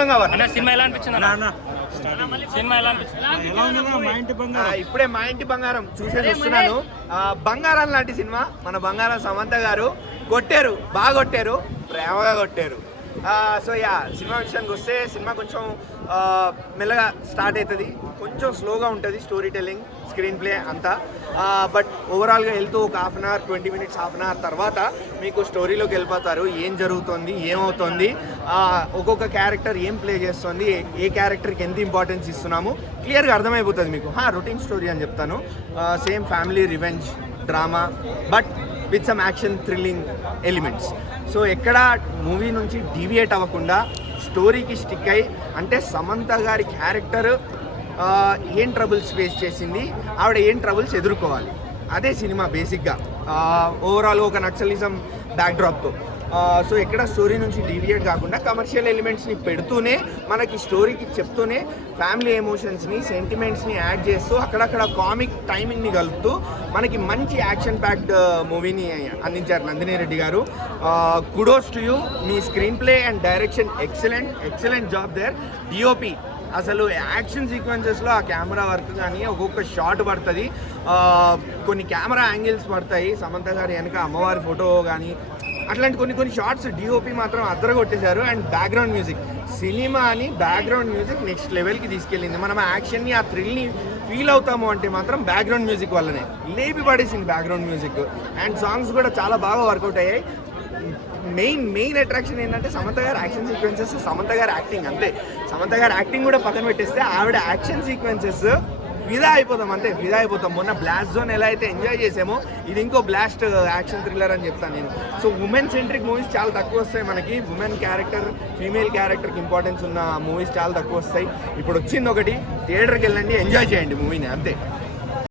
Cinema ఎలా అనిపించింది? Cinema ఎలా అనిపించింది? ఇప్పుడే మా ఇంటి బంగారం చూసే చూస్తున్నాను. బంగారం లాంటి సినిమా. మన బంగారం సమంత గారు కొట్టారు, బాగా కొట్టారు, ప్రేమగా కొట్టారు. సో యా, సినిమా విషయానికి వస్తే సినిమా కొంచెం మెల్లగా స్టార్ట్ అవుతుంది, కొంచెం స్లోగా ఉంటుంది స్టోరీ టెల్లింగ్, స్క్రీన్ ప్లే అంతా. బట్ ఓవరాల్గా వెళ్తూ ఒక half an hour 20 minutes half an hour తర్వాత మీకు స్టోరీలోకి వెళ్ళిపోతారు. ఏం జరుగుతుంది, ఏమవుతుంది, ఒక్కొక్క క్యారెక్టర్ ఏం ప్లే చేస్తుంది, ఏ క్యారెక్టర్కి ఎంత ఇంపార్టెన్స్ ఇస్తున్నాము క్లియర్గా అర్థమైపోతుంది మీకు. రొటీన్ స్టోరీ అని చెప్తాను. Same family revenge drama, but with some action thrilling elements. So ఎక్కడ మూవీ నుంచి డీవియేట్ అవ్వకుండా స్టోరీకి స్టిక్ అయ్యి, అంటే సమంత గారి క్యారెక్టర్ ఏం ట్రబుల్స్ ఫేస్ చేసింది, ఆవిడ ఏం ట్రబుల్స్ ఎదుర్కోవాలి, అదే సినిమా బేసిక్గా. ఓవరాల్ ఒక నక్సలిజం బ్యాక్డ్రాప్తో. సో ఎక్కడ స్టోరీ నుంచి డీవియేట్ కాకుండా కమర్షియల్ ఎలిమెంట్స్ని పెడుతూనే, మనకి స్టోరీకి చెప్తూనే ఫ్యామిలీ ఎమోషన్స్ని, సెంటిమెంట్స్ని యాడ్ చేస్తూ, అక్కడక్కడ కామిక్ టైమింగ్ని కలుపుతూ మనకి మంచి యాక్షన్ ప్యాక్డ్ మూవీని అందించారు నందిని రెడ్డి గారు. Kudos to you. మీ screen play and direction excellent job there. DOP అసలు యాక్షన్ సీక్వెన్సెస్లో ఆ కెమెరా వర్క్ కానీ, ఒక్కొక్క షాట్ పడుతుంది, కొన్ని కెమెరా యాంగిల్స్ పడతాయి, సమంత గారి వెనక అమ్మవారి ఫోటో కానీ, అట్లాంటి కొన్ని షార్ట్స్ డిఓపి మాత్రం అద్దర కొట్టేశారు. అండ్ బ్యాక్గ్రౌండ్ మ్యూజిక్, సినిమాని బ్యాక్గ్రౌండ్ మ్యూజిక్ నెక్స్ట్ లెవెల్కి తీసుకెళ్ళింది. మనం యాక్షన్ని, ఆ థ్రిల్ని ఫీల్ అవుతాము అంటే మాత్రం బ్యాక్గ్రౌండ్ మ్యూజిక్ వల్లనే. లేపి పడేసింది బ్యాక్గ్రౌండ్ మ్యూజిక్. అండ్ సాంగ్స్ కూడా చాలా బాగా వర్కౌట్ అయ్యాయి. మెయిన్ అట్రాక్షన్ ఏంటంటే సమంత గారు యాక్షన్ సీక్వెన్సెస్, సమంత గారు యాక్టింగ్. అంతే, సమంత గారు యాక్టింగ్ కూడా పక్కన పెట్టేస్తే ఆవిడ యాక్షన్ సీక్వెన్సెస్ ఫిదా అయిపోతాం, అంతే ఫిదా అయిపోతాం. మొన్న బ్లాస్ట్ జోన్ ఎలా అయితే ఎంజాయ్ చేసామో, ఇది ఇంకో బ్లాస్ట్ యాక్షన్ థ్రిల్లర్ అని చెప్తాను నేను. సో ఉమెన్ సెంట్రిక్ మూవీస్ చాలా తక్కువ వస్తాయి మనకి. ఉమెన్ క్యారెక్టర్, ఫీమేల్ క్యారెక్టర్కి ఇంపార్టెన్స్ ఉన్న మూవీస్ చాలా తక్కువ వస్తాయి. ఇప్పుడు వచ్చింది ఒకటి, థియేటర్కి వెళ్ళండి, ఎంజాయ్ చేయండి మూవీని, అంతే.